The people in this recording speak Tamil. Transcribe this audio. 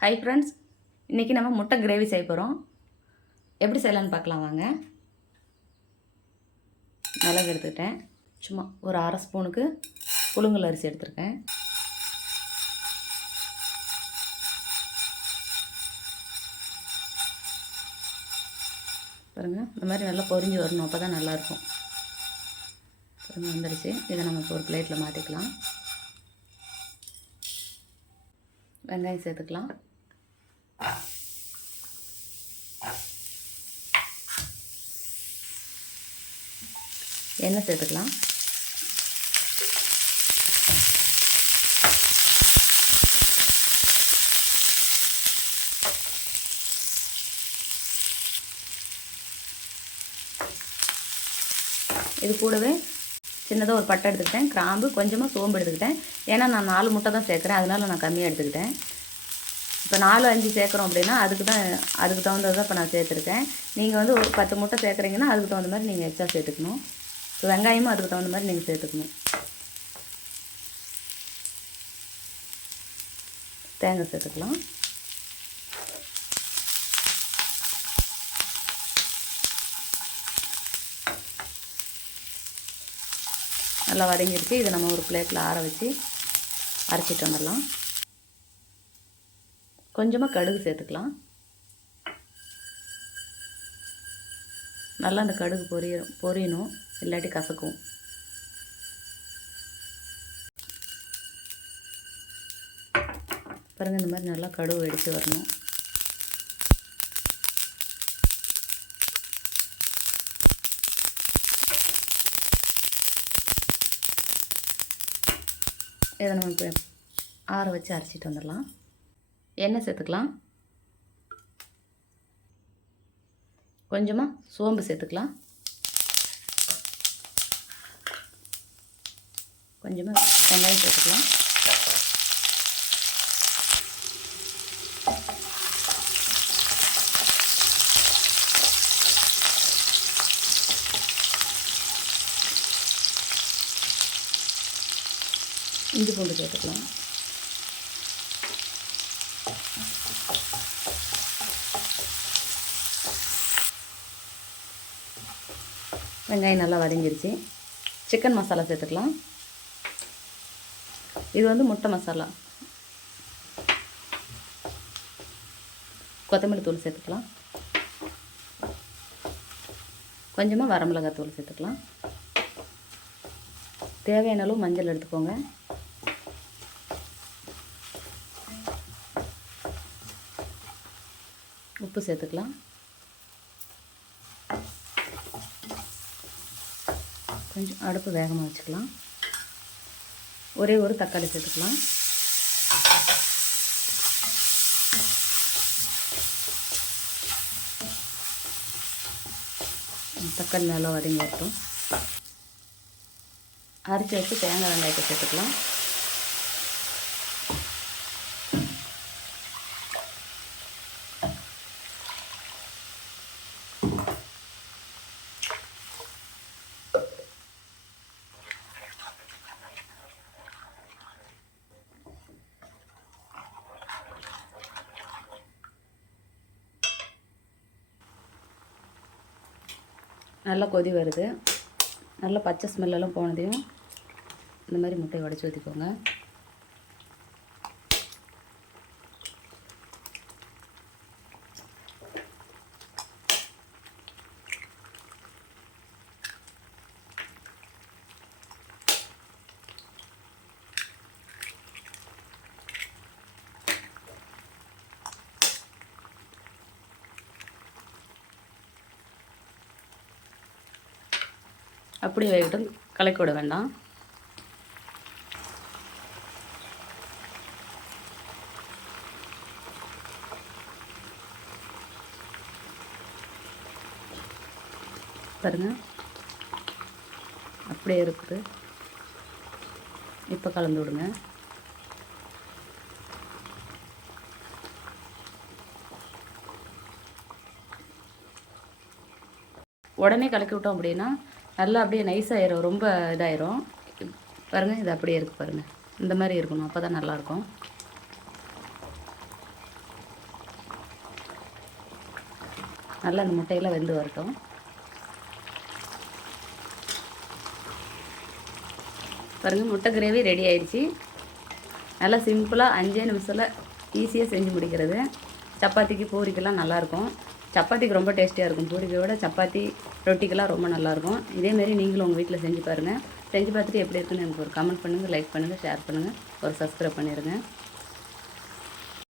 ஹை ஃப்ரெண்ட்ஸ் இன்றைக்கி நம்ம முட்டை கிரேவி செய்ய போகிறோம் எப்படி செய்யலான்னு பார்க்கலாம் வாங்க. மிளகு எடுத்துக்கிட்டேன். சும்மா ஒரு அரை ஸ்பூனுக்கு புழுங்கல் அரிசி எடுத்திருக்கேன். பாருங்கள் இந்த மாதிரி நல்லா பொரிஞ்சு வரணும் அப்போ தான் நல்லாயிருக்கும் பாருங்கள் வந்துடுச்சு இதை நம்ம இப்போ ஒரு பிளேட்டில் மாற்றிக்கலாம் வெங்காயம் சேர்த்துக்கலாம். எண்ணெய் சேர்த்துக்கலாம். இது கூடவே சின்னதாக ஒரு பட்டை எடுத்துக்கிட்டேன். கிராம்பு கொஞ்சமாக சோம்பு எடுத்துக்கிட்டேன். ஏன்னா நான் நாலு முட்டை தான் சேர்க்குறேன். அதனால நான் கம்மியாக எடுத்துக்கிட்டேன். இப்போ நாலு அஞ்சு சேர்க்குறோம் அப்படின்னா அதுக்கு தான் அதுக்கு தகுந்தது தான் இப்போ நான் சேர்த்துருக்கேன். நீங்கள் வந்து ஒரு பத்து முட்டை சேர்க்குறீங்கன்னா அதுக்கு தகுந்த மாதிரி நீங்கள் எக்ஸ்ட்ரா சேர்த்துக்கணும். இப்போ வெங்காயமும் அதுக்கு தகுந்த மாதிரி நீங்கள் சேர்த்துக்கணும். தேங்காய் சேர்த்துக்கலாம். நல்லா வதங்கிருச்சு இதை நம்ம ஒரு பிளேட்டில் ஆற வச்சு அரைச்சிட்டு வந்துடலாம். கொஞ்சமாக கடுகு சேர்த்துக்கலாம். நல்லா அந்த கடுகு பொரிய பொரியணும். இல்லாட்டி கசக்கும். பாருங்கள் இந்த மாதிரி நல்லா கடுகு வெடித்து வரணும். இதை நம்ம இப்போ ஆற வச்சு அரைச்சிட்டு வந்துடலாம். எண்ணெய் சேர்த்துக்கலாம். கொஞ்சமாக சோம்பு சேர்த்துக்கலாம். கொஞ்சமாக வெங்காயம் சேர்த்துக்கலாம். இஞ்சி பூண்டு சேர்த்துக்கலாம். வெங்காயம் நல்லா வதங்கிருச்சு. சிக்கன் மசாலா சேர்த்துக்கலாம். இது வந்து முட்டை மசாலா. கொத்தமல்லி தூள் சேர்த்துக்கலாம். கொஞ்சமாக வரமிளகாய் தூள் சேர்த்துக்கலாம். தேவையான அளவு மஞ்சள் எடுத்துக்கோங்க. உப்பு சேர்த்துக்கலாம். கொஞ்சம் அடுப்பு வேகமாக வச்சுக்கலாம். ஒரே ஒரு தக்காளி சேர்த்துக்கலாம். தக்காளி நல்லா வதங்கி வரட்டும். அரைச்சி வச்சு தேங்காய் வெங்காயத்தை சேர்த்துக்கலாம். நல்லா கொதி வருது. நல்லா பச்சை ஸ்மெல்லெல்லாம் போனதையும் இந்த மாதிரி முட்டையை உடச்சி ஊற்றிக்கோங்க அப்படி வேகட்டும். கலக்கி விட வேண்டாம். பாருங்க. அப்படியே இருக்குது. இப்போ கலந்து விடுங்க. உடனே கலக்கி விட்டோம் அப்படின்னா நல்லா அப்படியே நைஸ் ஆயிரும். ரொம்ப இதாயிரும். பாருங்கள் இது அப்படியே இருக்குது பாருங்கள் இந்த மாதிரி இருக்கணும். அப்போ தான் நல்லாயிருக்கும். நல்லா அந்த முட்டையில் வெந்து வரட்டும். பாருங்கள் முட்டை கிரேவி ரெடி ஆயிடுச்சு. நல்லா சிம்பிளாக அஞ்சே நிமிஷத்தில் ஈஸியாக செஞ்சு முடிக்கிறது. சப்பாத்திக்கு பூரிக்கெல்லாம் நல்லாயிருக்கும். சப்பாத்திக்கு ரொம்ப டேஸ்டியாக இருக்கும். பூரிக்கை விட சப்பாத்தி ரொட்டிக்கெல்லாம் ரொம்ப நல்லாயிருக்கும். இதேமாரி நீங்களும் உங்கள் வீட்டில் செஞ்சு பாருங்கள் செஞ்சு பார்த்துட்டு எப்படி இருக்குன்னு எனக்கு ஒரு கமெண்ட் பண்ணுங்கள் லைக் பண்ணுங்கள் ஷேர் பண்ணுங்கள் ஒரு சப்ஸ்கிரைப் பண்ணிடுங்க